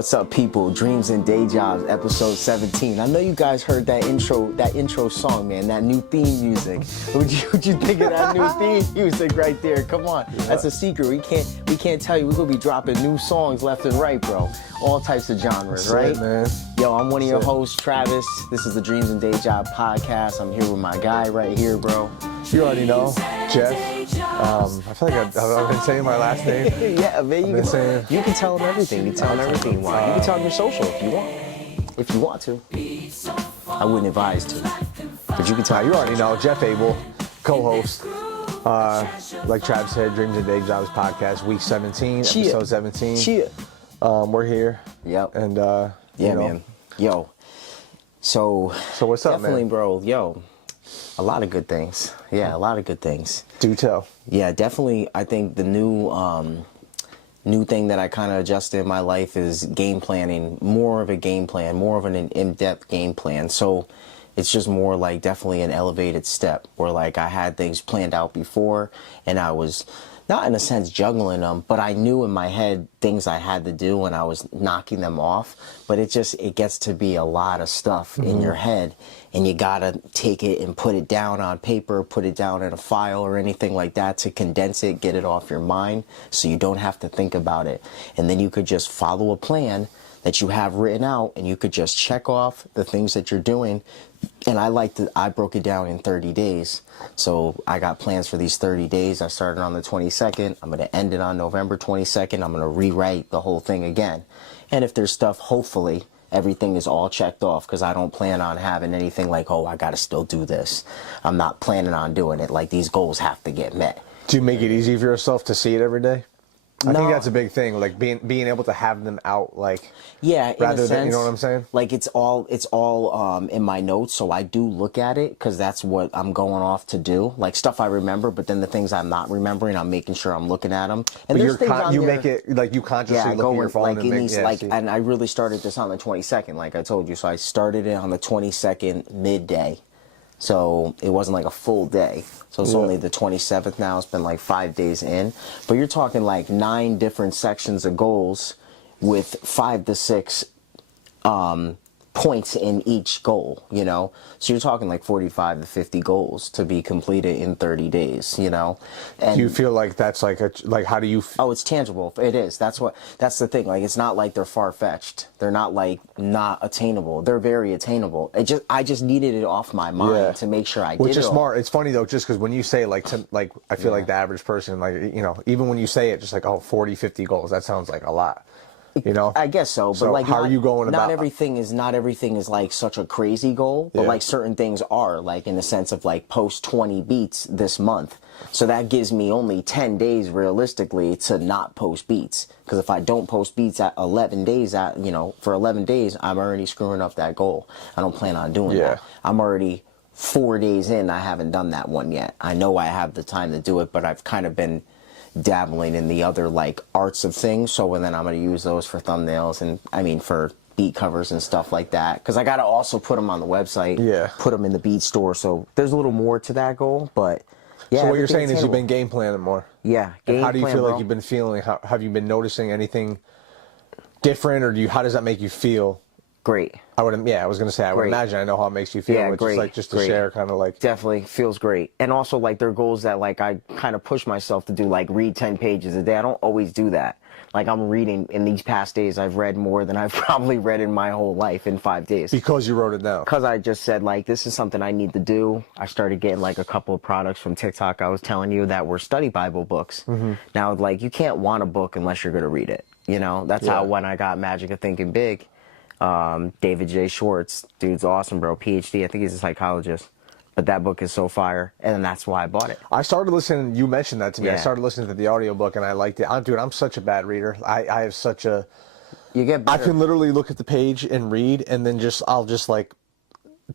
What's up, people? Dreams and Day Jobs, episode 17. I know you guys heard that intro song, man, that new theme music. What'd you think of that new theme music right there? Come on, that's a secret. We can't tell you. We're gonna be dropping new songs left and right, bro. All types of genres, that's right? It, man. Yo, I'm one of your hosts, Travis. This is the Dreams and Day Job podcast. I'm here with my guy right here, bro. You already know, Jeff. I feel like I've been saying my last name. Yeah, man. You can tell him everything. You can tell him everything you want. You can tell him your social if you want. If you want to. I wouldn't advise to. But you can tell. You already know, Jeff Abel, co-host. Like Travis said, Dreams and Day Jobs podcast, week 17, episode 17. Cheer. We're here. Yep. And yeah, man. Yo. So what's up, man? Definitely, bro. Yo. A lot of good things. Yeah, a lot of good things. Do tell. Yeah, definitely. I think the new thing that I kind of adjusted in my life is game planning. More of a game plan, more of an in-depth game plan. So it's just more like definitely an elevated step where like I had things planned out before and I was not in a sense juggling them, but I knew in my head things I had to do and I was knocking them off. But it gets to be a lot of stuff in your head and you gotta take it and put it down on paper, put it down in a file or anything like that to condense it, get it off your mind so you don't have to think about it. And then you could just follow a plan that you have written out and you could just check off the things that you're doing. And I broke it down in 30 days. So I got plans for these 30 days. I started on the 22nd. I'm going to end it on November 22nd. I'm going to rewrite the whole thing again. And if there's stuff, hopefully everything is all checked off because I don't plan on having anything like, oh, I got to still do this. I'm not planning on doing it. Like these goals have to get met. Do you make it easy for yourself to see it every day? I think that's a big thing, like being able to have them out, like rather than, you know what I'm saying? Like it's all in my notes, so I do look at it because that's what I'm going off to do. Like stuff I remember, but then the things I'm not remembering, I'm making sure I'm looking at them. And but you make it like you consciously look at your phone and I really started this on the 22nd, like I told you. So I started it on the 22nd midday. So it wasn't like a full day. So it's only the 27th now. It's been like 5 days in. But you're talking like 9 different sections of goals with 5 to 6 points in each goal, you know? So you're talking like 45 to 50 goals to be completed in 30 days, you know? And do you feel like that's like how do you oh, it's tangible. It is. That's the thing. Like it's not like they're far-fetched. They're not like not attainable. They're very attainable. I just needed it off my mind to make sure I did it. Which is smart. It's funny though, just because when you say like I feel like the average person, like, you know, even when you say it just like, oh, 40, 50 goals, that sounds like a lot. You know, I guess so, but like, how are you going about? Not everything is like such a crazy goal, but like certain things are, like in the sense of like post 20 beats this month. So that gives me only 10 days realistically to not post beats. Because if I don't post beats at 11 days, for 11 days, I'm already screwing up that goal. I don't plan on doing that. I'm already 4 days in. I haven't done that one yet. I know I have the time to do it, but I've kind of been dabbling in the other like arts of things, so then I'm going to use those for thumbnails and for beat covers and stuff like that, because I got to also put them on the website, put them in the beat store, so there's a little more to that goal. But so what you're saying is you've been game planning more. How do you feel like you've been feeling? Have you been noticing anything different, or how does that make you feel? Great. I would imagine I know how it makes you feel. Yeah, great. Just to share, kind of like. Definitely feels great. And also like there are goals that like I kind of push myself to do, like read 10 pages a day. I don't always do that. Like I'm reading in these past days, I've read more than I've probably read in my whole life in 5 days. Because you wrote it down. Because I just said like, this is something I need to do. I started getting like a couple of products from TikTok I was telling you that were study Bible books. Now like you can't want a book unless you're going to read it. You know, that's how when I got Magic of Thinking Big, David J. Schwartz, dude's awesome, bro. PhD, I think he's a psychologist. But that book is so fire, and that's why I bought it. I started listening, you mentioned that to me. Yeah. I started listening to the audiobook, and I liked it. I'm such a bad reader. I have such a... You get better. I can literally look at the page and read, and then I'll just like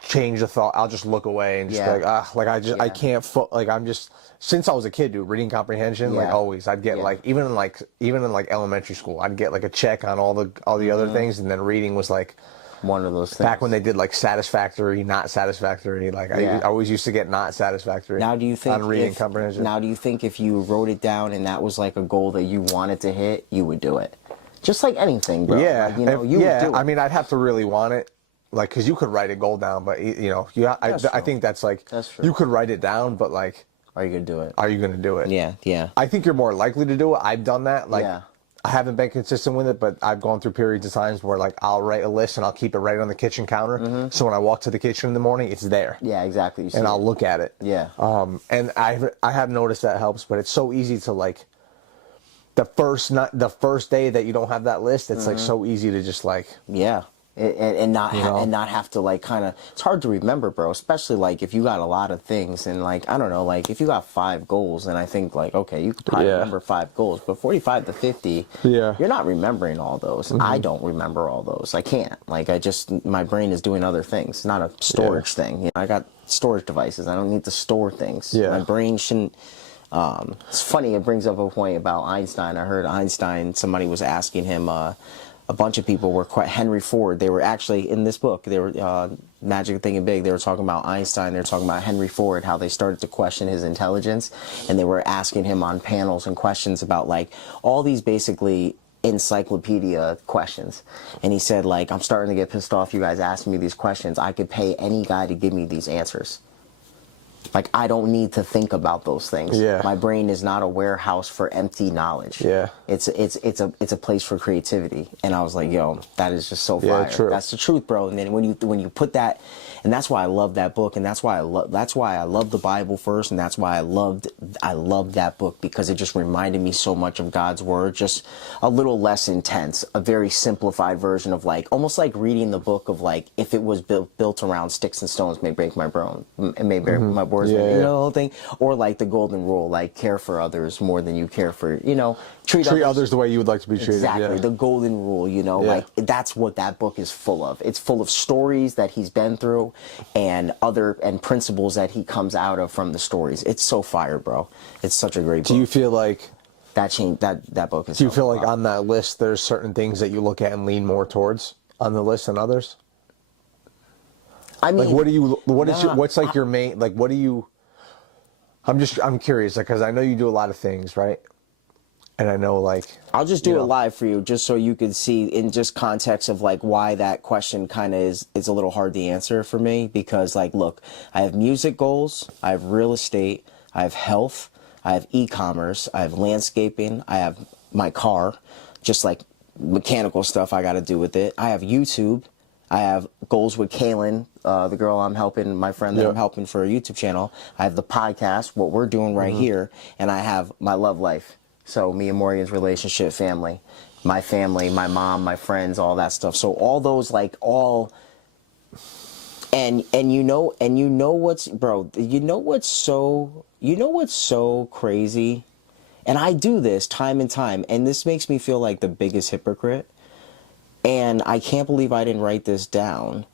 change the thought. I'll just look away and just be like, I can't, I'm just, since I was a kid, dude, reading comprehension, like always, I'd get like, even in like elementary school, I'd get like a check on all the other things, and then reading was like one of those things. Back when they did like satisfactory, not satisfactory, like I always used to get not satisfactory. Now do you think on reading comprehension? Now do you think if you wrote it down and that was like a goal that you wanted to hit, you would do it? Just like anything, bro. Yeah, Like, you know, you would do it. I mean, I'd have to really want it, like, because you could write a goal down, but you know, I think that's like, That's true. you could write it down, but like, Are you gonna do it? are you going to do it? Yeah, yeah. I think you're more likely to do it. I've done that. Like, Yeah. I haven't been consistent with it, but I've gone through periods of times where like I'll write a list and I'll keep it right on the kitchen counter. So when I walk to the kitchen in the morning, it's there. Yeah, exactly. You see And it. I'll look at it. Yeah. And I have noticed that helps, but it's so easy to like the first day that you don't have that list. It's like so easy to just like Yeah. And not know? not have to like kind of, it's hard to remember, bro, especially like if you got a lot of things and like I don't know, like if you got 5 goals, and I think like okay, you could probably remember 5 goals, but 45 to 50, you're not remembering all those. I don't remember all those. I can't. Like my brain is doing other things. It's not a storage thing. You know, I got storage devices. I don't need to store things. My brain shouldn't. It's funny, it brings up a point about Einstein. I heard Einstein, somebody was asking him, a bunch of people were quite, Henry Ford, they were actually in this book, they were, Magic Thinking Big, they were talking about Einstein, they were talking about Henry Ford, how they started to question his intelligence, and they were asking him on panels and questions about like all these basically encyclopedia questions. And he said like, I'm starting to get pissed off you guys asking me these questions. I could pay any guy to give me these answers. Like, I don't need to think about those things. My brain is not a warehouse for empty knowledge. It's a place for creativity. And I was like, yo, that is just so fire. True. That's the truth, bro. And then when you put that, and that's why I love that book, and that's why I love the Bible first, and that's why I loved that book, because it just reminded me so much of God's word, just a little less intense, a very simplified version of like, almost like reading the book of like, if it was built around sticks and stones may break my bone, it may break my words, you know, the whole thing. Or like the golden rule, like care for others more than you care for, you know, treat others the way you would like to be treated. Exactly, the golden rule, you know, like that's what that book is full of. It's full of stories that he's been through and principles that he comes out of from the stories. It's so fire, bro. It's such a great book. Do you feel like that book is do you feel like on that list there's certain things that you look at and lean more towards on the list than others? I mean, like what's like your main, like what do you, I'm curious, like, because I know you do a lot of things, right? And I know, like, I'll just do it live for you, just so you can see in just context of like why that question kind of is a little hard to answer for me. Because like, look, I have music goals, I have real estate, I have health, I have e-commerce, I have landscaping, I have my car, just like mechanical stuff I got to do with it. I have YouTube. I have goals with Kaylin, the girl I'm helping, my friend that I'm helping for a YouTube channel. I have the podcast, what we're doing right here, and I have my love life. So me and Morgan's relationship, family, my mom, my friends, all that stuff. So all those, like, all, and you know what's, bro, you know what's so crazy? And I do this time and time, and this makes me feel like the biggest hypocrite. And I can't believe I didn't write this down.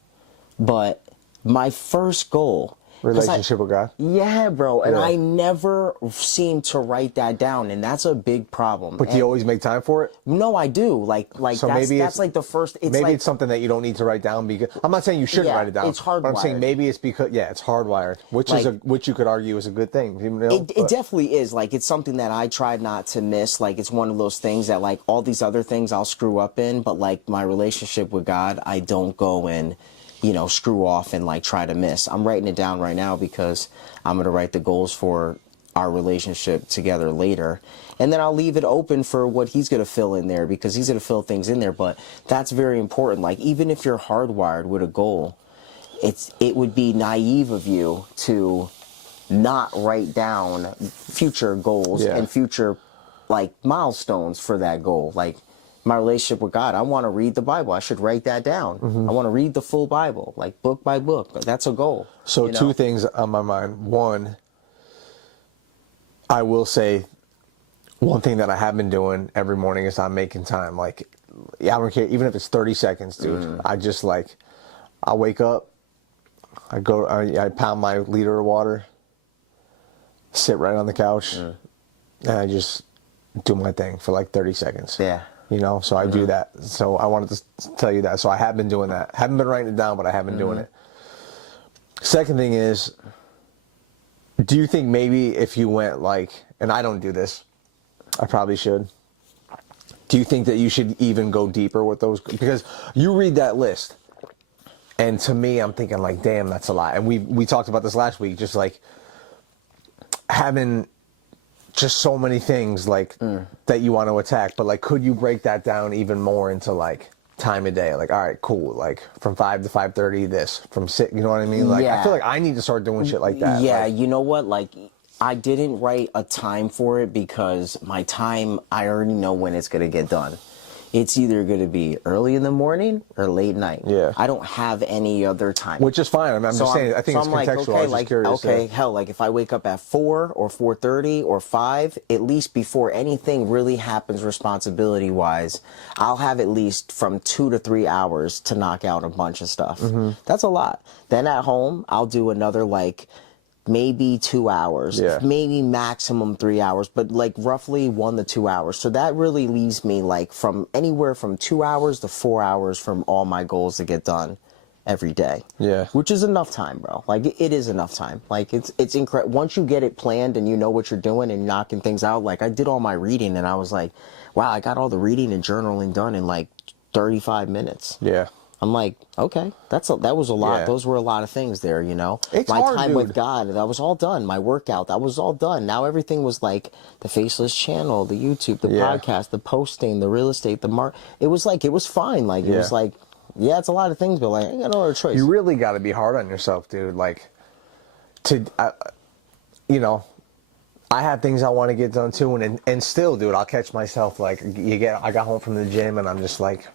But my first goal, relationship with God. Yeah, bro. And I never seem to write that down, and that's a big problem. But do you always make time for it? No, I do. Like so that's like the first. It's maybe like, it's something that you don't need to write down, because I'm not saying you shouldn't write it down. It's hardwired. But I'm saying maybe it's because it's hardwired, which you could argue is a good thing. You know? It definitely is. Like, it's something that I tried not to miss. Like, it's one of those things that, like, all these other things I'll screw up in, but like my relationship with God, I don't go and, you know, screw off and like try to miss. I'm writing it down right now because I'm going to write the goals for our relationship together later. And then I'll leave it open for what he's going to fill in there, because he's going to fill things in there. But that's very important. Like, even if you're hardwired with a goal, it would be naive of you to not write down future goals and future, like, milestones for that goal. Like, my relationship with God, I want to read the Bible. I should write that down. I want to read the full Bible, like book by book. That's a goal. So you know? 2 things on my mind. One, I will say, one thing that I have been doing every morning is I'm making time. Like, I don't care, even if it's 30 seconds, dude. I just, like, I wake up, I pound my liter of water, sit right on the couch, and I just do my thing for like 30 seconds. Yeah. You know, so I do that. So I wanted to tell you that. So I have been doing that. Haven't been writing it down, but I have been doing it. Second thing is, do you think maybe if you went like, and I don't do this, I probably should, Do you think that you should even go deeper with those? Because you read that list, and to me, I'm thinking like, damn, that's a lot. And we talked about this last week, just like having just so many things like that you want to attack. But like, could you break that down even more into like time of day? Like, all right, cool. Like from 5 to 5:30, this from 6. You know what I mean? Like, I feel like I need to start doing shit like that. Yeah, like, you know what? Like, I didn't write a time for it because my time, I already know when it's going to get done. It's either going to be early in the morning or late night. Yeah. I don't have any other time. Which is fine. I mean, I'm just saying, I think it's contextual. Okay, I was just curious. Okay, hell, like if I wake up at 4 or 4:30 or 5, at least before anything really happens responsibility-wise, I'll have at least from 2 to 3 hours to knock out a bunch of stuff. That's a lot. Then at home, I'll do another like maybe 2 hours, maybe maximum 3 hours, but like roughly 1 to 2 hours. So that really leaves me like from anywhere from 2 hours to 4 hours from all my goals to get done every day. Yeah. Which is enough time, bro. Like it is enough time. Like it's incredible. Once you get it planned and you know what you're doing and knocking things out, like I did all my reading and I was like, wow, I got all the reading and journaling done in like 35 minutes. Yeah. I'm like, okay, that was a lot. Yeah. Those were a lot of things there, you know. It's my hard, time dude. with God, that was all done. My workout, that was all done. Now everything was like the Faceless channel, the YouTube, the podcast, the posting, the real estate, it was like, it was fine. Like, it was like, yeah, it's a lot of things, but like, I ain't got no other choice. You really got to be hard on yourself, dude. Like, you know, I have things I want to get done too, and still, dude, I'll catch myself like, I got home from the gym and I'm just like,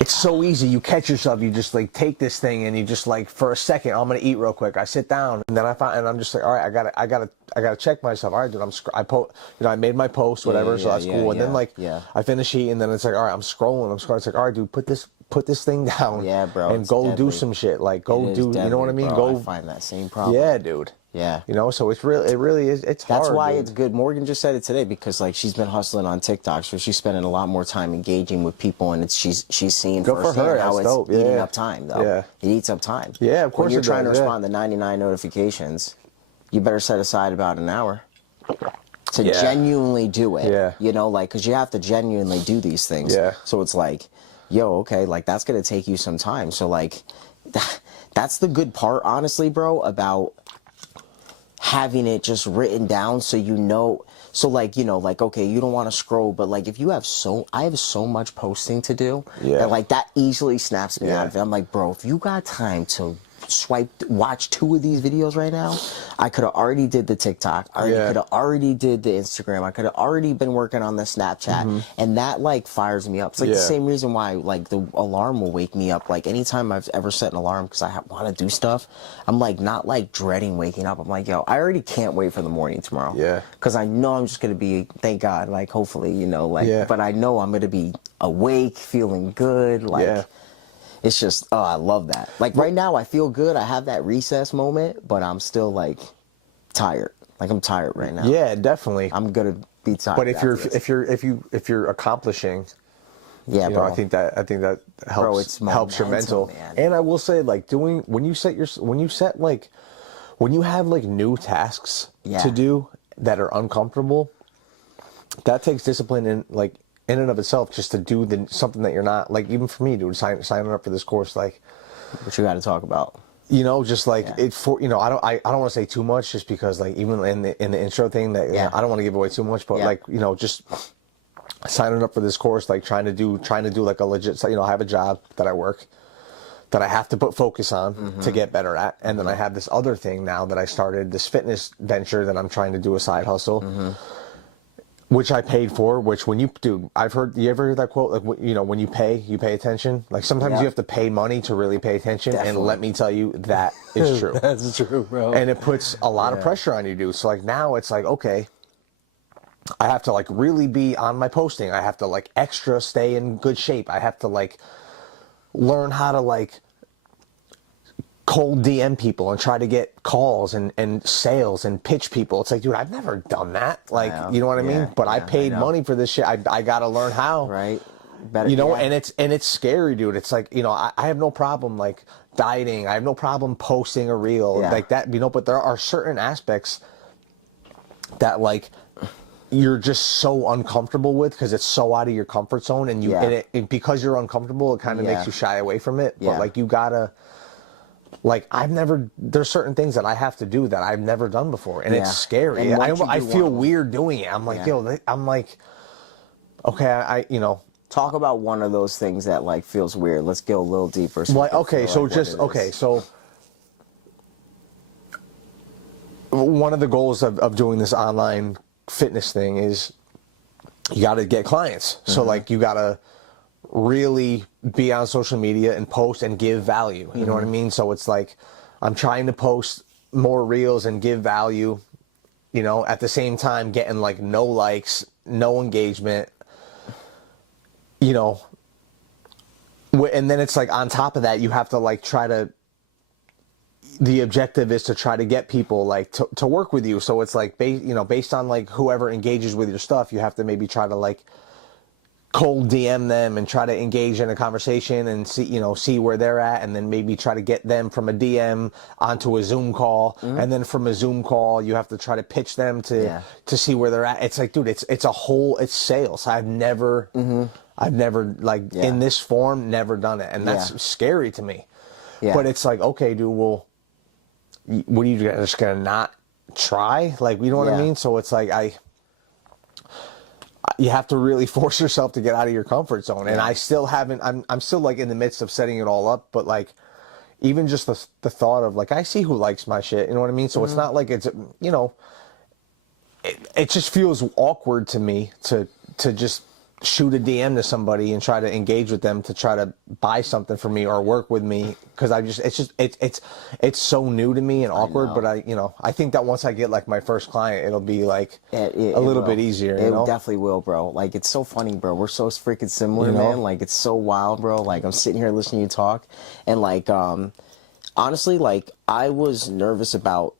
it's so easy. You catch yourself. You just like take this thing and you just like for a second, I'm gonna eat real quick. I sit down and then I'm just like, all right, I gotta check myself. All right, dude, I made my post, whatever, so that's cool. And then like I finish eating, and then it's like, all right, I'm scrolling. It's like, all right, dude, put this thing down. Yeah, bro. And go do some shit. Like go do. You know what I mean? Bro, Go I find that same problem. Yeah, dude. Yeah. You know, so it really is. It's hard. That's why dude. it's good. Morgan just said it today because like she's been hustling on TikTok, so she's spending a lot more time engaging with people, and she's seeing firsthand how it's eating up time. Though. Yeah. It eats up time. Yeah, of course. When you're trying to respond to 99 notifications, you better set aside about an hour to genuinely do it. Yeah. You know, like because you have to genuinely do these things. Yeah. So it's like, yo, okay, like that's gonna take you some time. So like, that's the good part, honestly, bro, about having it just written down so you know, so like, you know, like, okay, you don't want to scroll, but like if you have I have so much posting to do that like that easily snaps me out of it. I'm like, bro, if you got time to watch 2 of these videos right now, I could have already did the TikTok, I could have already did the Instagram, I could have already been working on the Snapchat, and that like fires me up. It's like the same reason why like the alarm will wake me up. Like anytime I've ever set an alarm because I want to do stuff, I'm like not like dreading waking up. I'm like, yo, I already can't wait for the morning tomorrow. Yeah. Because I know I'm just gonna be, thank God, like hopefully, you know, like, but I know I'm gonna be awake, feeling good, like. It's just, oh, I love that. Like right now, I feel good. I have that recess moment, but I'm still like tired. Like I'm tired right now. Yeah, definitely. I'm gonna be tired. But if you're accomplishing, yeah, you bro. know, I think that helps helps your mental. Man. And I will say, like when you have like new tasks to do that are uncomfortable, that takes discipline in like. In and of itself, just to do something that you're not, like, even for me, dude, signing up for this course, like, what you got to talk about, you know, just like it for, you know, I don't want to say too much, just because like even in the intro thing that you know, I don't want to give away too much, but like, you know, just signing up for this course, like trying to do like a legit, you know, I have a job that I work that I have to put focus on to get better at, and then I have this other thing now that I started, this fitness venture that I'm trying to do a side hustle. Which I paid for, which when you do, you ever hear that quote? Like, you know, when you pay attention. Like sometimes you have to pay money to really pay attention. Definitely. And let me tell you, that is true. That's true, bro. And it puts a lot of pressure on you, dude. So like now it's like, okay, I have to like really be on my posting. I have to like extra stay in good shape. I have to like learn how to like cold DM people and try to get calls and sales and pitch people. It's like, dude, I've never done that. Like, you know what I mean? But I paid money for this shit. I got to learn how. Right. Better, you know, and it's scary, dude. It's like, you know, I have no problem like dieting. I have no problem posting a reel like that, you know, but there are certain aspects that like you're just so uncomfortable with, because it's so out of your comfort zone, and because you're uncomfortable, it kind of makes you shy away from it. But like, you gotta, like, there's certain things that I have to do that I've never done before, and it's scary. And I feel weird doing it. I'm like, okay, talk about one of those things that like feels weird. Let's go a little deeper. So so one of the goals of doing this online fitness thing is you got to get clients. So like, you got to really be on social media and post and give value. You know what I mean? So it's like, I'm trying to post more reels and give value, at the same time getting like no likes, no engagement, and then it's like, on top of that, you have to like the objective is to try to get people like to work with you. So it's like, based on like whoever engages with your stuff, you have to maybe try to like cold DM them and try to engage in a conversation and see where they're at, and then maybe try to get them from a DM onto a Zoom call, and then from a Zoom call you have to try to pitch them to see where they're at. It's like, dude, it's sales. I've never like in this form never done it, and that's scary to me. But it's like, okay, dude, well, what are you just gonna not try? Like, you know what I mean? So it's like, you have to really force yourself to get out of your comfort zone. And I still haven't, I'm still like in the midst of setting it all up, but like, even just the thought of like, I see who likes my shit, you know what I mean? So it's not like it's, it just feels awkward to me to just shoot a DM to somebody and try to engage with them to try to buy something from me or work with me, because it's so new to me and awkward. But I think that once I get like my first client, it'll be like a little bit easier. It definitely will, bro. Like, it's so funny, bro. We're so freaking similar, man. Like, it's so wild, bro. Like, I'm sitting here listening to you talk, and like, honestly, like, I was nervous about.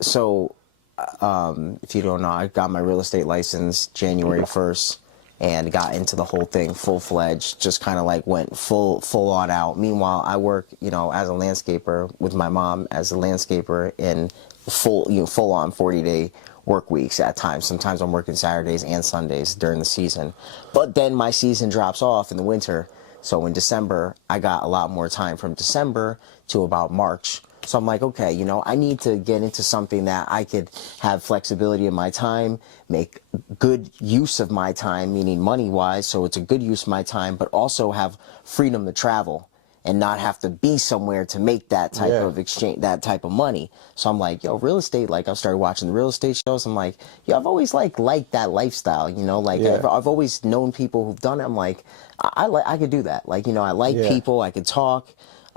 So, if you don't know, I got my real estate license January 1st. And got into the whole thing full-fledged, just kind of like went full on out. Meanwhile, I work, as a landscaper with my mom as a landscaper in full on 40-day work weeks at times. Sometimes I'm working Saturdays and Sundays during the season. But then my season drops off in the winter. So in December, I got a lot more time from December to about March. So I'm like, okay, I need to get into something that I could have flexibility in my time, make good use of my time, meaning money-wise, so it's a good use of my time, but also have freedom to travel and not have to be somewhere to make that type of exchange, that type of money. So I'm like, yo, real estate, like, I started watching the real estate shows. I'm like, yo, I've always liked that lifestyle, I've always known people who've done it. I'm like, I could do that. Like, I like people, I could talk.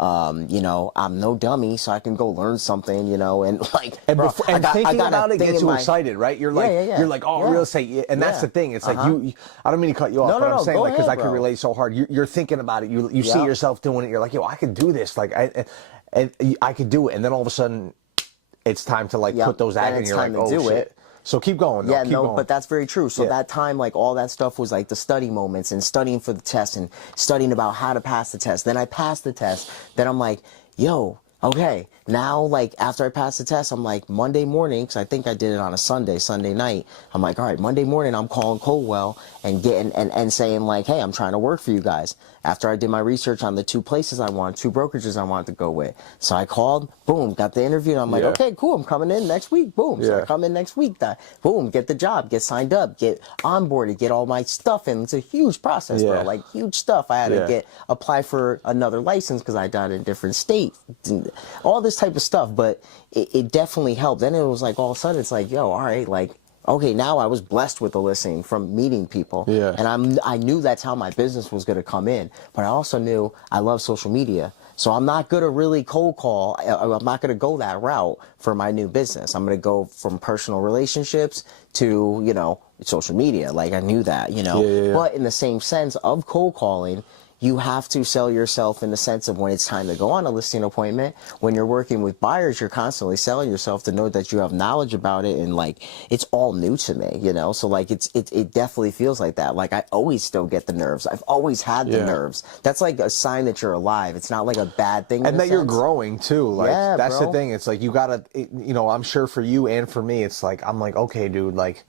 I'm no dummy, so I can go learn something, and like, thinking about it gets you excited, right? You're like, real estate, and that's the thing. It's like I don't mean to cut you off, but I'm saying, like, because I can relate so hard. You're thinking about it. You see yourself doing it. You're like, yo, I could do this. Like, I could do it, and then all of a sudden, it's time to like put those actions. And you're like, oh shit. So keep going. But that's very true. So that time, like, all that stuff was like the study moments and studying for the test and studying about how to pass the test. Then I passed the test. Then I'm like, yo, okay. Now, like, after I passed the test, I'm like, Monday morning, because I think I did it on a Sunday night. I'm like, all right, Monday morning, I'm calling Coldwell and getting and saying like, hey, I'm trying to work for you guys. After I did my research on the two places I wanted, two brokerages I wanted to go with. So I called, boom, got the interview, and I'm like, okay, cool, I'm coming in next week, boom. So I come in next week, boom, get the job, get signed up, get onboarded, get all my stuff in. It's a huge process, bro, like, huge stuff. I had to apply for another license because I died in a different state, all this type of stuff, but it definitely helped. Then it was like, all of a sudden, it's like, yo, all right, like, okay, now I was blessed with the listing from meeting people. And I knew that's how my business was going to come in. But I also knew I love social media. So I'm not going to really cold call. I'm not going to go that route for my new business. I'm going to go from personal relationships to, social media. Like, I knew that, But in the same sense of cold calling, you have to sell yourself in the sense of when it's time to go on a listing appointment. When you're working with buyers, you're constantly selling yourself to know that you have knowledge about it, and like, it's all new to me, So like, it definitely feels like that. Like, I always still get the nerves. I've always had the nerves. That's like a sign that you're alive. It's not like a bad thing. And that you're growing too. Like, that's the thing. It's like, you gotta, I'm sure for you and for me, it's like, I'm like, okay, dude, like,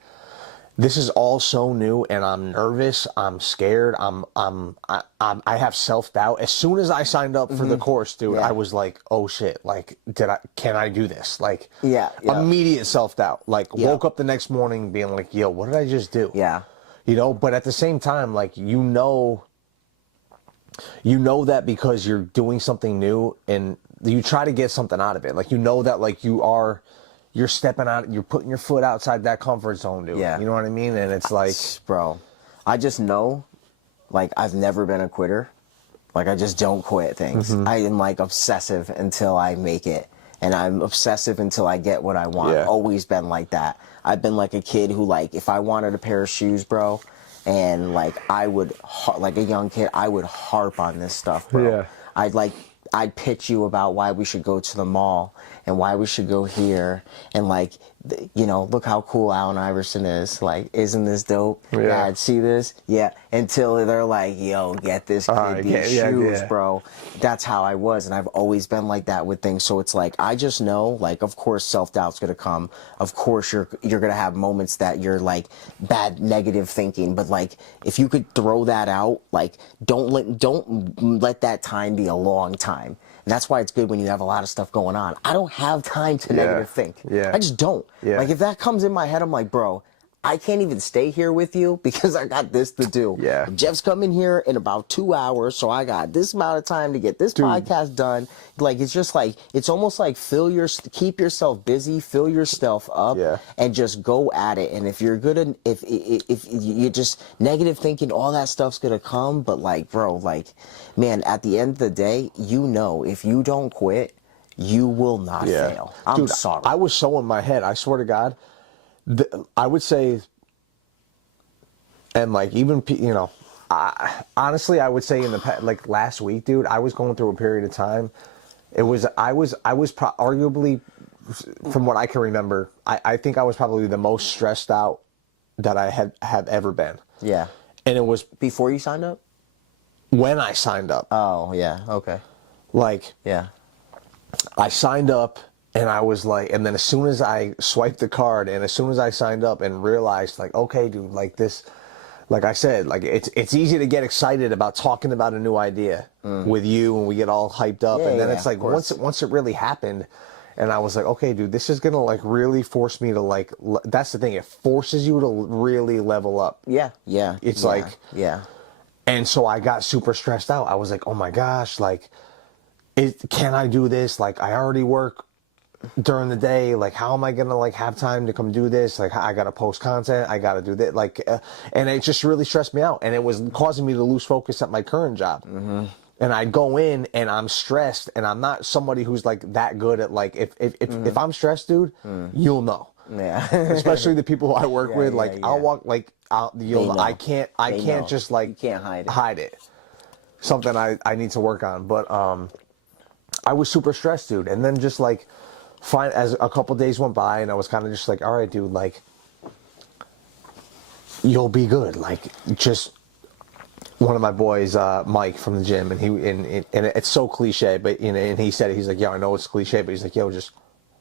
this is all so new, and I'm nervous. I'm scared. I have self-doubt. As soon as I signed up for the course, dude, I was like, oh shit, like, can I do this? Like, immediate self-doubt. Like, woke up the next morning being like, yo, what did I just do? Yeah. You know, but at the same time, like, you know that because you're doing something new and you try to get something out of it. Like, you know that, like, you're stepping out, you're putting your foot outside that comfort zone, dude. Yeah. You know what I mean? And it's like, bro, I just know, like, I've never been a quitter. Like, I just don't quit things. I am, like, obsessive until I make it. And I'm obsessive until I get what I want. Yeah. Always been like that. I've been like a kid who, like, if I wanted a pair of shoes, bro, and, like, I would, like a young kid, I would harp on this stuff, bro. Yeah. I'd pitch you about why we should go to the mall and why we should go here. And, like, you know, look how cool Allen Iverson is. Like, isn't this dope? Yeah. Dad, see this? Yeah. Until they're like, yo, get this kid these shoes, bro. That's how I was. And I've always been like that with things. So it's like, I just know, like, of course, self-doubt's going to come. Of course, you're going to have moments that you're, like, bad, negative thinking. But, like, if you could throw that out, like, don't let that time be a long time. And that's why it's good when you have a lot of stuff going on. I don't have time to negative think. I just don't. Like, if that comes in my head, I'm like, bro, I can't even stay here with you because I got this to do. Jeff's coming here in about 2 hours, so I got this amount of time to get this podcast done. Like, it's just like, it's almost like keep yourself busy, fill yourself up, and just go at it. And if you're good at, if you just negative thinking, all that stuff's gonna come. But, like, bro, like, man, at the end of the day, you know, if you don't quit, you will not fail. I'm sorry. I was so in my head, I swear to God. I would say, and, like, even, you know, honestly, I would say in the past, like, last week, dude, I was going through a period of time. I was arguably, from what I can remember, I think I was probably the most stressed out that I have ever been. Yeah. And it was before you signed up? When I signed up. Oh, yeah. Okay. Like, yeah. I signed up. And I was like, and then as soon as I swiped the card and as soon as I signed up and realized, like, okay, dude, like this, like I said, like it's easy to get excited about talking about a new idea with you and we get all hyped up. And then it's like, once it really happened and I was like, okay, dude, this is going to, like, really force me to, like, that's the thing. It forces you to really level up. Yeah. Yeah. It's like, and so I got super stressed out. I was like, oh my gosh, like, can I do this? Like, I already work during the day, like, how am I gonna, like, have time to come do this? Like, I gotta post content, I gotta do that, like, and it just really stressed me out, and it was causing me to lose focus at my current job. And I'd go in and I'm stressed, and I'm not somebody who's, like, that good at, like, if I'm stressed, dude, you'll know. Especially the people who I work with, like, I'll walk, like, you'll know. I can't just, like, you can't hide it. Something I need to work on, but I was super stressed, dude, and then just, like, as a couple days went by and I was kind of just like, all right, dude, like, you'll be good. Like, just one of my boys, Mike from the gym, and it's so cliche, but, you know, and he said, he's like, yeah, I know it's cliche, but he's like, yo, just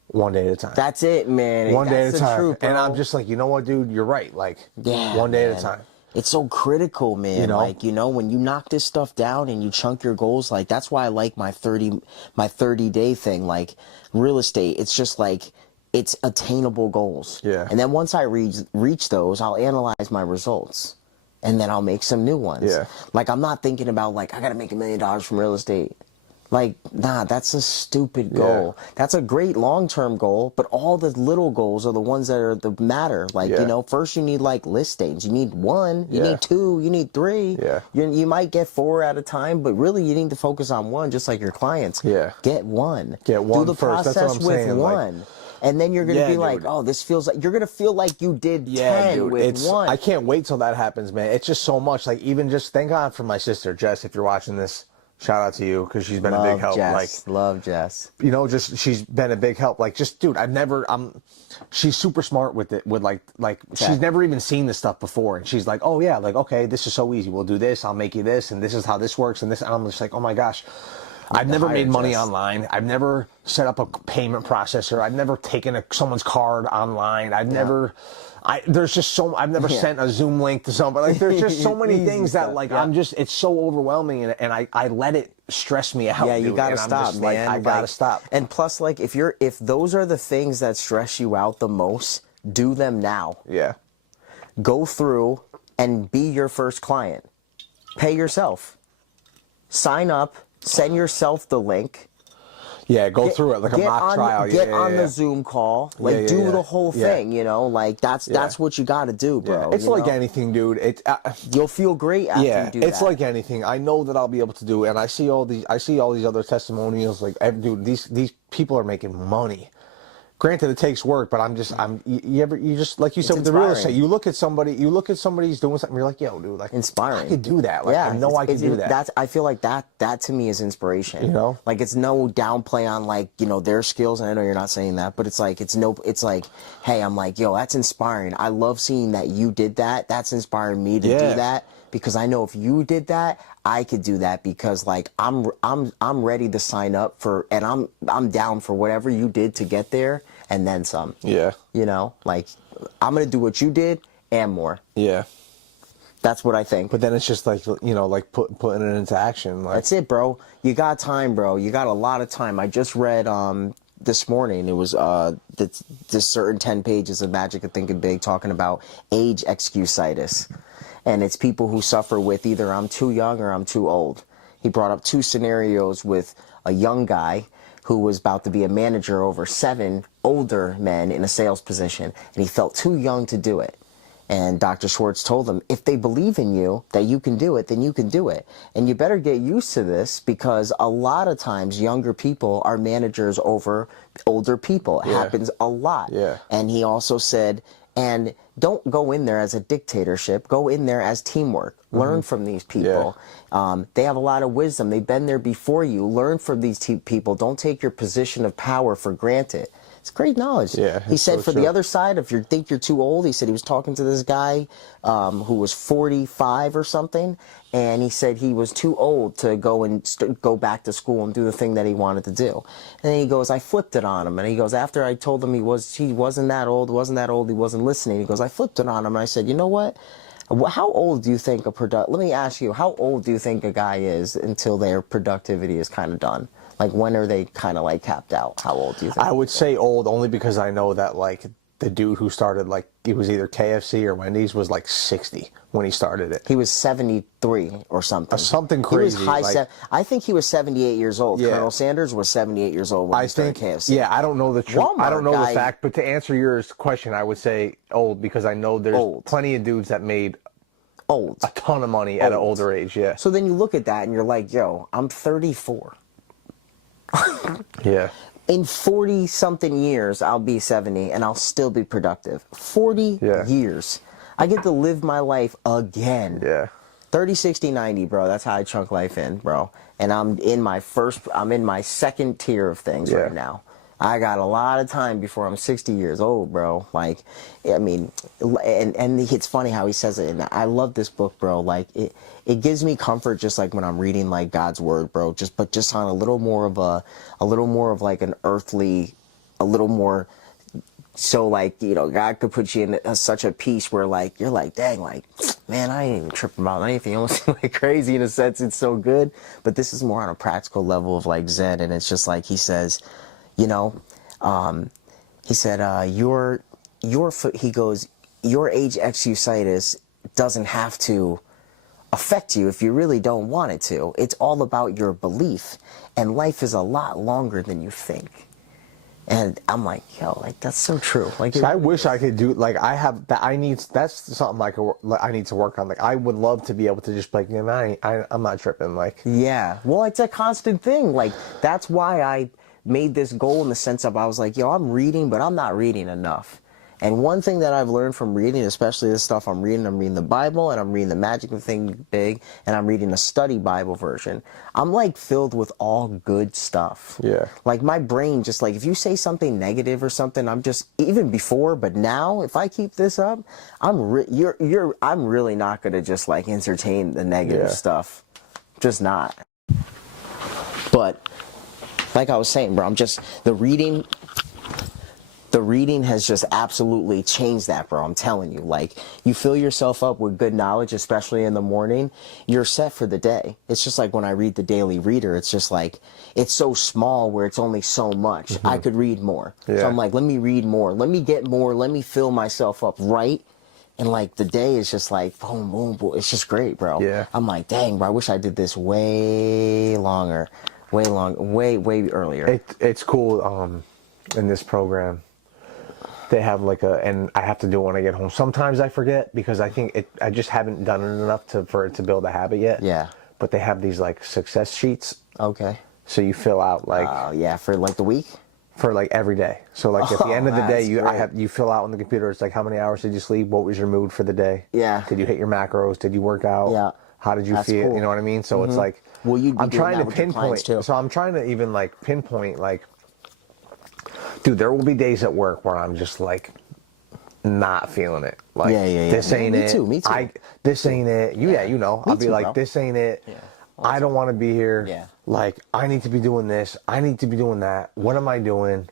one day at a time. That's it, man. One day at a time. Truth, and I'm just like, you know what, dude, you're right. Like, one day at a time. It's so critical, man. You know? Like, you know, when you knock this stuff down and you chunk your goals, like, that's why I like my 30-day thing. Like, real estate, it's just like, it's attainable goals. And then once I reach those, I'll analyze my results. And then I'll make some new ones. Like, I'm not thinking about, like, I got to make $1 million from real estate. Like, nah, that's a stupid goal. That's a great long-term goal, but all the little goals are the ones that are the matter. Like, you know, first you need, like, listings. You need 1, you need 2, you need 3. You might get 4 at a time, but really you need to focus on 1, just like your clients. Get 1. Get 1 Do the first. process That's what I'm with saying. 1. Like, and then you're going to be like, oh, this feels like, you're going to feel like you did 10 with 1. I can't wait till that happens, man. It's just so much. Like, even just thank God for my sister, Jess, if you're watching this. Shout out to you, because she's been a big help. Jess. Like, love Jess. You know, just she's been a big help. Like, just, dude, she's super smart with it. With like she's never even seen this stuff before, and she's like, oh yeah, like, okay, this is so easy. We'll do this. I'll make you this, and this is how this works, and this. And I'm just like, oh my gosh, I've never higher made money just. online. I've never set up a payment processor. I've never taken someone's card online. I've never, there's just so, I've never sent a Zoom link to somebody. Like, there's just so many things that, like, I'm just, it's so overwhelming, and I let it stress me out. Yeah, you dude, gotta and I'm stop, just man. Like, I gotta stop. And plus, like, if those are the things that stress you out the most, do them now. Yeah. Go through and be your first client. Pay yourself. Sign up. Send yourself the link. Yeah, go through it like a mock trial. Get on the Zoom call. Like, do the whole thing, you know? Like, that's what you got to do, bro. It's like anything, dude. You'll feel great after you do that. It's like anything. I know that I'll be able to do it, and I see all these other testimonials. Like, dude, these people are making money. Granted, it takes work, but you just like you said with the real estate. You look at somebody who's doing something. You're like, yo, dude, like, inspiring. I could do that. Like, I know I could do that. I feel like that to me is inspiration. You know, like, it's no downplay on, like, you know, their skills. And I know you're not saying that, but it's like it's like, hey, I'm like, yo, that's inspiring. I love seeing that you did that. That's inspiring me to do that, because I know if you did that, I could do that, because, like, I'm ready to sign up for, and I'm down for whatever you did to get there and then some. Yeah. You know, like, I'm gonna do what you did and more. Yeah. That's what I think. But then it's just like, you know, like putting it into action. Like, that's it, bro. You got time, bro. You got a lot of time. I just read this morning. It was this certain 10 pages of Magic of Thinking Big talking about age excusitis. And it's people who suffer with either I'm too young or I'm too old. He brought up 2 scenarios with a young guy who was about to be a manager over 7 older men in a sales position, and he felt too young to do it. And Dr. Schwartz told him, if they believe in you, that you can do it, then you can do it. And you better get used to this, because a lot of times younger people are managers over older people. It happens a lot. Yeah. And he also said, and don't go in there as a dictatorship. Go in there as teamwork. Learn from these people. They have a lot of wisdom. They've been there before you. Learn from these people. Don't take your position of power for granted. It's great knowledge. Yeah, he said for the other side, if you think you're too old, he said he was talking to this guy who was 45 or something, and he said he was too old to go back to school and do the thing that he wanted to do. And then he goes, I flipped it on him. And he goes, after I told him he wasn't that old, he wasn't listening. He goes, I flipped it on him. And I said, you know what? How old do you think let me ask you, how old do you think a guy is until their productivity is kind of done? Like, when are they kind of, like, capped out? How old do you think? I would say old, only because I know that, like, the dude who started, like, it was either KFC or Wendy's, was like 60 when he started it. He was 73 or something. Something crazy. He was I think he was 78 years old. Yeah. Colonel Sanders was 78 years old when he started KFC. Yeah, I don't know the truth. I don't know the fact, but to answer your question, I would say old, because I know there's plenty of dudes that made a ton of money at an older age. Yeah. So then you look at that and you're like, yo, I'm 34. Yeah. In 40-something years, I'll be 70, and I'll still be productive. 40 years. I get to live my life again. Yeah. 30, 60, 90, bro. That's how I chunk life in, bro. And I'm in my second tier of things right now. I got a lot of time before I'm 60 years old, bro. Like, I mean, and it's funny how he says it. And I love this book, bro. Like, it gives me comfort, just like when I'm reading, like, God's word, bro. But just on a little more of like an earthly, a little more. So, like, you know, God could put you in such a peace where, like, you're like, dang, like, man, I ain't even tripping about anything. Almost like crazy in a sense. It's so good. But this is more on a practical level of, like, Zen. And it's just like he says, you know, he said, he goes, your age excusitis doesn't have to affect you if you really don't want it to. It's all about your belief. And life is a lot longer than you think. And I'm like, yo, like, that's so true. Like, I wish I could do, like, that's something I need to work on. Like, I would love to be able to just be like, man, I'm not tripping. Like, yeah, well, it's a constant thing. Like, that's why I made this goal, in the sense of, I was like, yo, I'm reading, but I'm not reading enough. And one thing that I've learned from reading, especially this stuff I'm reading the Bible, and I'm reading the Magic of Thinking Big, and I'm reading a study Bible version. I'm, like, filled with all good stuff. Yeah. Like, my brain just, like, if you say something negative or something, I'm just, even before, but now, if I keep this up, I'm really not going to just, like, entertain the negative stuff. Just not. But But like I was saying, bro, the reading has just absolutely changed that, bro. I'm telling you, like, you fill yourself up with good knowledge, especially in the morning, you're set for the day. It's just like when I read the Daily Reader, it's just like, it's so small where it's only so much. I could read more. So I'm like, let me read more. Let me get more. Let me fill myself up right. And like the day is just like boom, boom, boom. It's just great, bro. Yeah. I'm like, dang, bro, I wish I did this way longer, way earlier. It's cool. In this program, they have like and I have to do it when I get home. Sometimes I forget because I think I just haven't done it enough for it to build a habit yet. Yeah. But they have these like success sheets. Okay. So you fill out like. Yeah, for like the week. For like every day. So like at the end of the day, you fill out on the computer. It's like how many hours did you sleep? What was your mood for the day? Yeah. Did you hit your macros? Did you work out? Yeah. How did you feel? Cool. You know what I mean? So it's like. Well, I'm trying to pinpoint. So I'm trying to even like pinpoint like. Dude, there will be days at work where I'm just like not feeling it. Like this ain't it. Me too. This ain't it. You know. I'll be like, bro. This ain't it. Yeah. I don't want to be here. Yeah. Like, I need to be doing this. I need to be doing that. What am I doing?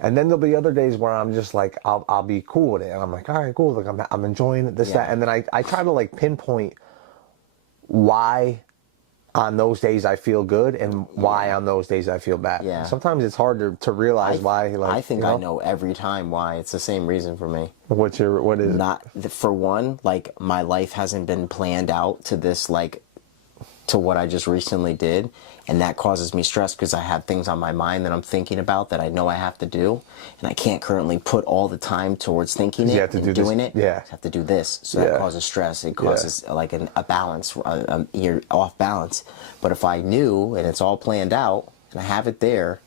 And then there'll be other days where I'm just like, I'll be cool with it. And I'm like, all right, cool. Like, I'm enjoying this, that. And then I try to like pinpoint why on those days I feel good and why on those days I feel bad. Yeah. Sometimes it's hard to realize why. Like, I think I know every time why. It's the same reason for me. What is it? Not for one, like my life hasn't been planned out to this, like to what I just recently did, and that causes me stress because I have things on my mind that I'm thinking about that I know I have to do, and I can't currently put all the time towards thinking it and doing it. Yeah, I have to do this, so that causes stress. It causes like a balance. You're off balance. But if I knew and it's all planned out and I have it there,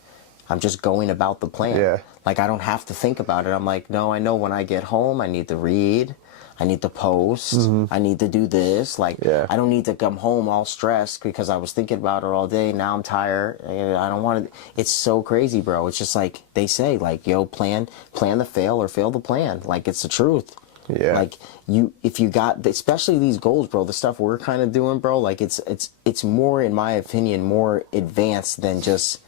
I'm just going about the plan. Yeah. Like I don't have to think about it. I'm like, no, I know when I get home I need to read. I need to post. I need to do this. Like, I don't need to come home all stressed because I was thinking about it all day. Now I'm tired. I don't want to. It's so crazy, bro. It's just like they say, like, yo, plan to fail or fail to plan. Like, it's the truth. Yeah. Like if you got, especially these goals, bro, the stuff we're kind of doing, bro, like it's more, in my opinion, more advanced than just,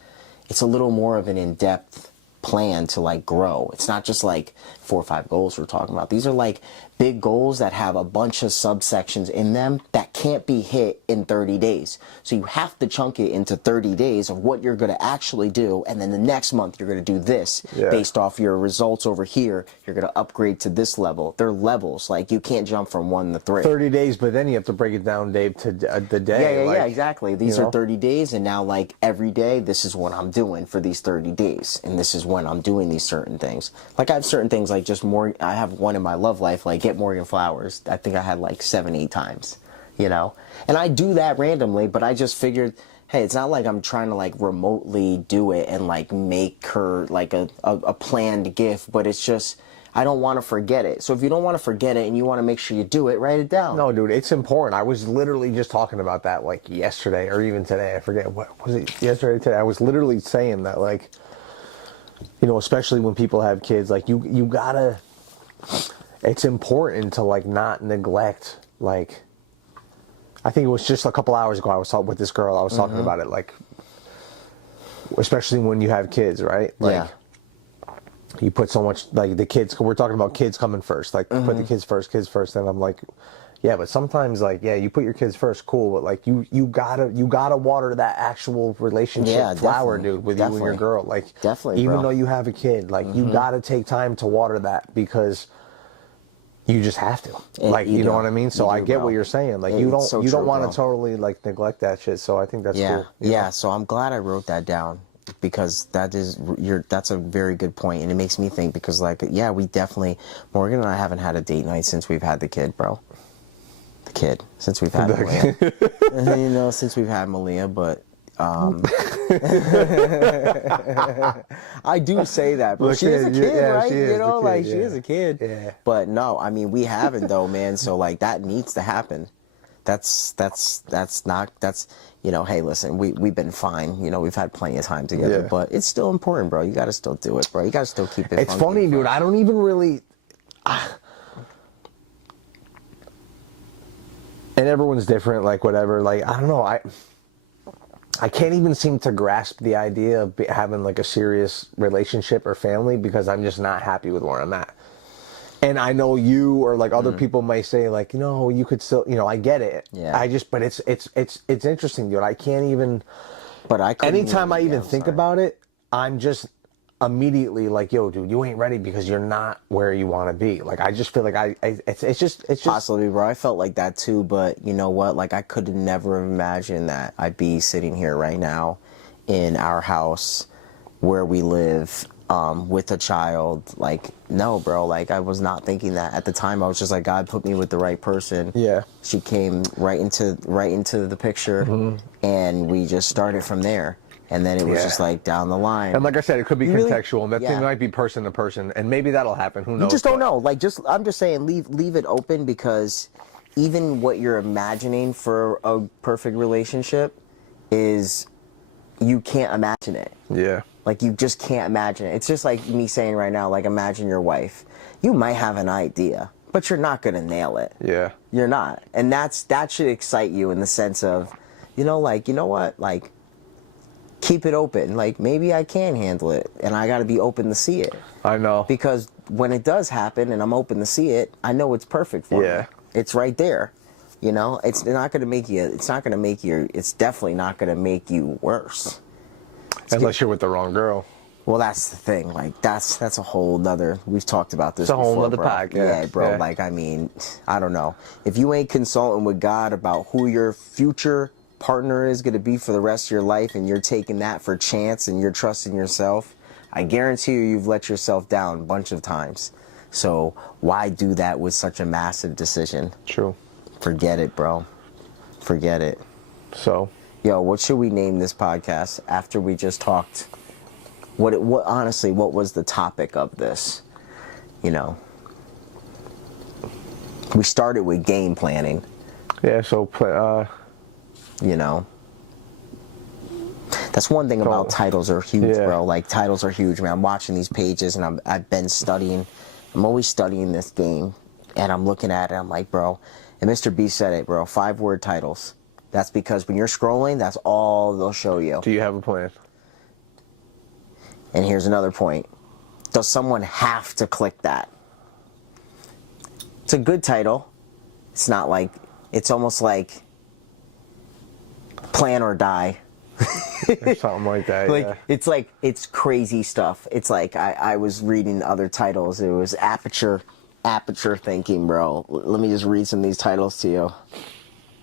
it's a little more of an in-depth plan to like grow. It's not just like 4 or 5 goals we're talking about. These are like big goals that have a bunch of subsections in them that can't be hit in 30 days. So you have to chunk it into 30 days of what you're going to actually do, and then the next month you're going to do this based off your results over here. You're going to upgrade to this level. They're levels. Like you can't jump from 1 to 3. 30 days, but then you have to break it down, Dave, to the day. Yeah, exactly. These are 30 days, and now like every day, this is what I'm doing for these 30 days, and this is when I'm doing these certain things. Like I have certain things like just more. I have one in my love life, like get Morgan flowers. I think I had like 7-8 times, you know, and I do that randomly, but I just figured, hey, it's not like I'm trying to like remotely do it and like make her like a planned gift, but it's just, I don't want to forget it. So if you don't want to forget it and you want to make sure you do it, write it down. No, dude, it's important. I was literally just talking about that like yesterday or even today. I forget, what was it, yesterday or today? I was literally saying that, like, you know, especially when people have kids, like you gotta, it's important to like not neglect, like, I think it was just a couple hours ago I was talking with this girl, I was talking about it, like, especially when you have kids, right? Like, you put so much, like the kids, we're talking about kids coming first, like put the kids first, and I'm like, yeah, but sometimes like, yeah, you put your kids first, cool, but like you gotta water that actual relationship flower, dude, with you and your girl, like, even though you have a kid, like you gotta take time to water that because you just have to, like, you know what I mean? So I get what you're saying, like you don't want to totally like neglect that shit. So I think that's cool. Yeah. So I'm glad I wrote that down, because that's a very good point, and it makes me think, because like, yeah, we definitely, Morgan and I haven't had a date night since we've had the kid, bro. The kid, since we've had Malia. You know, since we've had Malia, but I do say that, bro. She is a kid, right? You know, like she is a kid. Yeah. But no, I mean, we haven't though, man. So like that needs to happen. That's you know, hey, listen, we've been fine. You know, we've had plenty of time together, but it's still important, bro. You got to still do it, bro. You got to still keep it. It's funny, dude. I don't even really. And everyone's different, like whatever. Like I don't know. I can't even seem to grasp the idea of having like a serious relationship or family because I'm just not happy with where I'm at. And I know you or like other people might say like, you could still, I get it. Yeah. But it's interesting, dude. I can't even. But I couldn't Anytime I even think sorry. about it, I'm just immediately like, yo, dude, you ain't ready because you're not where you want to be. Like, I just feel like it's just Possibly, bro. I felt like that too, but you know what? Like, I could never imagine that I'd be sitting here right now in our house where we live, with a child. Like, no, bro. Like, I was not thinking that at the time. I was just like, God put me with the right person. Yeah. She came right into the picture, and we just started from there. And then it was just like down the line. And like I said, it could be really, contextual, and that thing might be person to person, and maybe that'll happen. Who knows? You just don't know. Like, I'm just saying, leave it open, because even what you're imagining for a perfect relationship is, you can't imagine it. Yeah. Like, you just can't imagine it. It's just like me saying right now, like, imagine your wife. You might have an idea, but you're not gonna nail it. Yeah. You're not, and that should excite you in the sense of, like, you know what, like, keep it open. Like, maybe I can handle it, and I got to be open to see it. I know. Because when it does happen, and I'm open to see it, I know it's perfect for me. It's right there. It's not going to make you. It's not going to make you. It's definitely not going to make you worse. Unless you're with the wrong girl. Well, that's the thing. Like, that's a whole nother. We've talked about this. It's a whole before, nother bro. podcast. Yeah, bro. Yeah. Like, I mean, I don't know. If you ain't consulting with God about who your future partner is going to be for the rest of your life, and you're taking that for chance, and you're trusting yourself, I guarantee you've let yourself down a bunch of times. So why do that with such a massive decision? True. Forget it, bro. Forget it. So, yo, what should we name this podcast after we just talked? What honestly, what was the topic of this? We started with game planning. Yeah, so that's one thing about titles are huge, Yeah. bro. Like, titles are huge, man. I'm watching these pages, and I've been studying. I'm always studying this game, and I'm looking at it. I'm like, bro. And Mr. B said it, bro. 5-word titles. That's because when you're scrolling, that's all they'll show you. Do you have a plan? And here's another point. Does someone have to click that? It's a good title. It's not like, it's almost like Plan or Die. Or something like that. Like, it's crazy stuff. It's like, I was reading other titles. It was aperture thinking, bro. Let me just read some of these titles to you.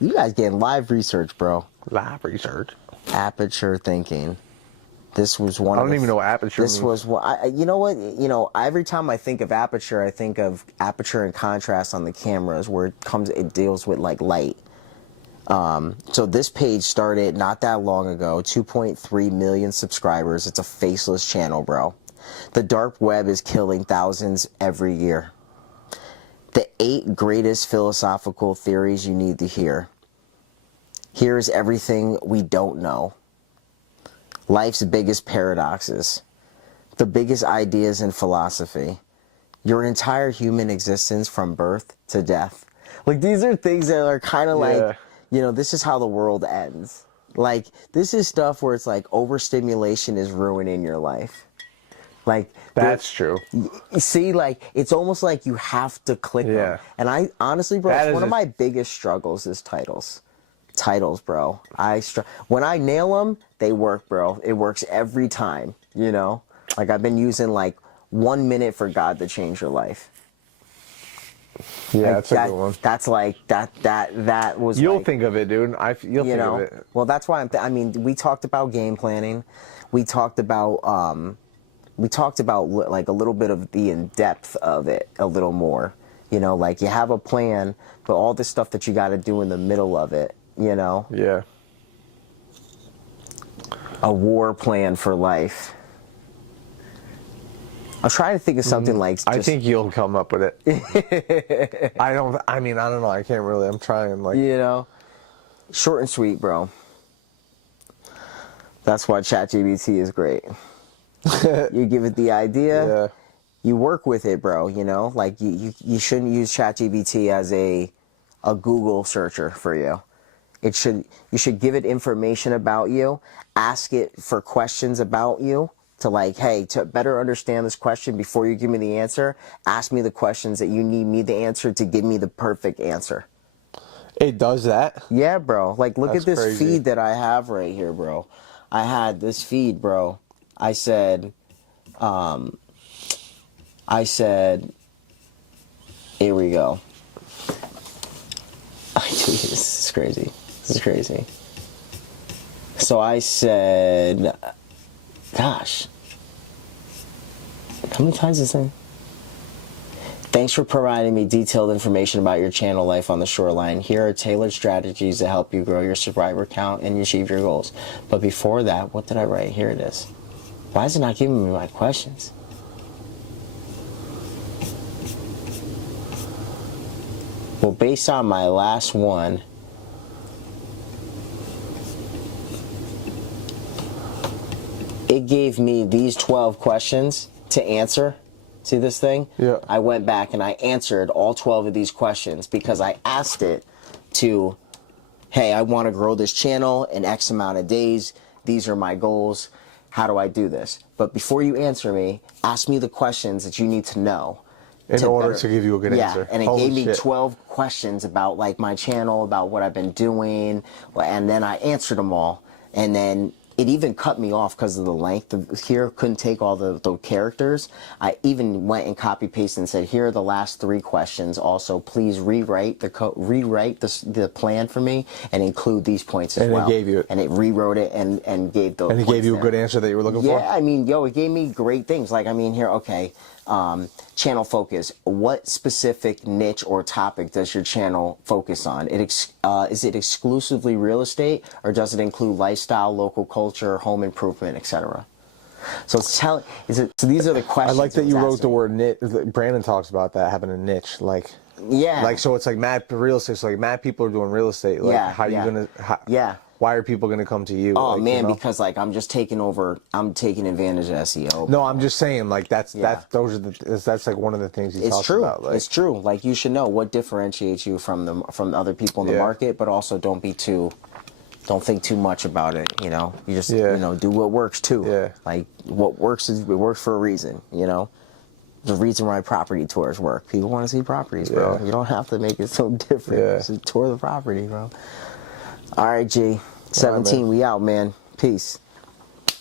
You guys getting live research, bro. Live research. Aperture thinking. This was one. I don't even know what aperture means. This was what you know what? Every time I think of aperture, I think of aperture and contrast on the cameras, where it deals with like light. So this page started not that long ago, 2.3 million subscribers. It's a faceless channel, bro. The dark web is killing thousands every year. The 8 greatest philosophical theories you need to hear. Here's everything we don't know. Life's biggest paradoxes. The biggest ideas in philosophy. Your entire human existence from birth to death. Like, these are things that are kind of like, this is how the world ends. Like, this is stuff where it's like overstimulation is ruining your life. Like, that's true. See, like, it's almost like you have to click them. And I honestly, bro, it's one of my biggest struggles is titles. Titles, bro. When I nail them, they work, bro. It works every time, Like, I've been using like 1 minute for God to change your life. Yeah, that's a good one. That's like that was. You'll think of it, dude. You'll think of it. Well, that's why we talked about game planning. We talked about like a little bit of the in-depth of it a little more. Like, you have a plan, but all the stuff that you got to do in the middle of it. Yeah. A war plan for life. I'm trying to think of something like. I think you'll come up with it. I don't know. I can't really. I'm trying. Like. Short and sweet, bro. That's why ChatGPT is great. You give it the idea. Yeah. You work with it, bro. Like, you shouldn't use ChatGPT as a Google searcher for you. you should give it information about you, ask it for questions about you, to like, hey, to better understand this question before you give me the answer, ask me the questions that you need me to answer to give me the perfect answer. It does that? Yeah, bro. Like, look That's at this crazy. feed that I have right here, bro. I had this feed, bro. I said, here we go. Dude, this is crazy. This is crazy. So I said, gosh, how many times is that? Thanks for providing me detailed information about your channel life on the shoreline. Here are tailored strategies to help you grow your subscriber count and achieve your goals. But before that, what did I write? Here it is. Why is it not giving me my questions? Well, based on my last one, it gave me these 12 questions to answer. See this thing? Yeah. I went back and I answered all 12 of these questions because I asked it to, hey, I want to grow this channel in X amount of days. These are my goals. How do I do this? But before you answer me, ask me the questions that you need to know. In order to give you a good answer. Yeah, and it gave me 12 questions about like my channel, about what I've been doing, and then I answered them all. And then it even cut me off because of the length of here, couldn't take all the characters. I even went and copy pasted and said, here are the last 3 questions. Also, please rewrite the plan for me and include these points as well. And it gave you it. And it rewrote it and gave those. And it gave you a good answer that you were looking for? Yeah, I mean, yo, it gave me great things. Like, I mean, here, okay, channel focus. What specific niche or topic does your channel focus on? Is it exclusively real estate, or does it include lifestyle, local culture, home improvement, etc.? So so these are the questions. I like that you wrote the word niche. Brandon talks about that, having a niche, like. Yeah. Like, so it's like mad real estate. So like mad people are doing real estate. Like, Yeah, how are you gonna? Yeah. Why are people gonna come to you? Oh like, man, you know? because like I'm taking advantage of SEO. No, I'm just saying, like that's like one of the things he talks about. Like, it's true. Like, you should know what differentiates you from other people in the market, but also don't think too much about it. You know, you just do what works too. Yeah. Like, what works it works for a reason. You know, the reason why property tours work. People want to see properties, bro. Yeah. You don't have to make it so different. Yeah. Just tour the property, bro. All right, G. 17. We out, man. Peace.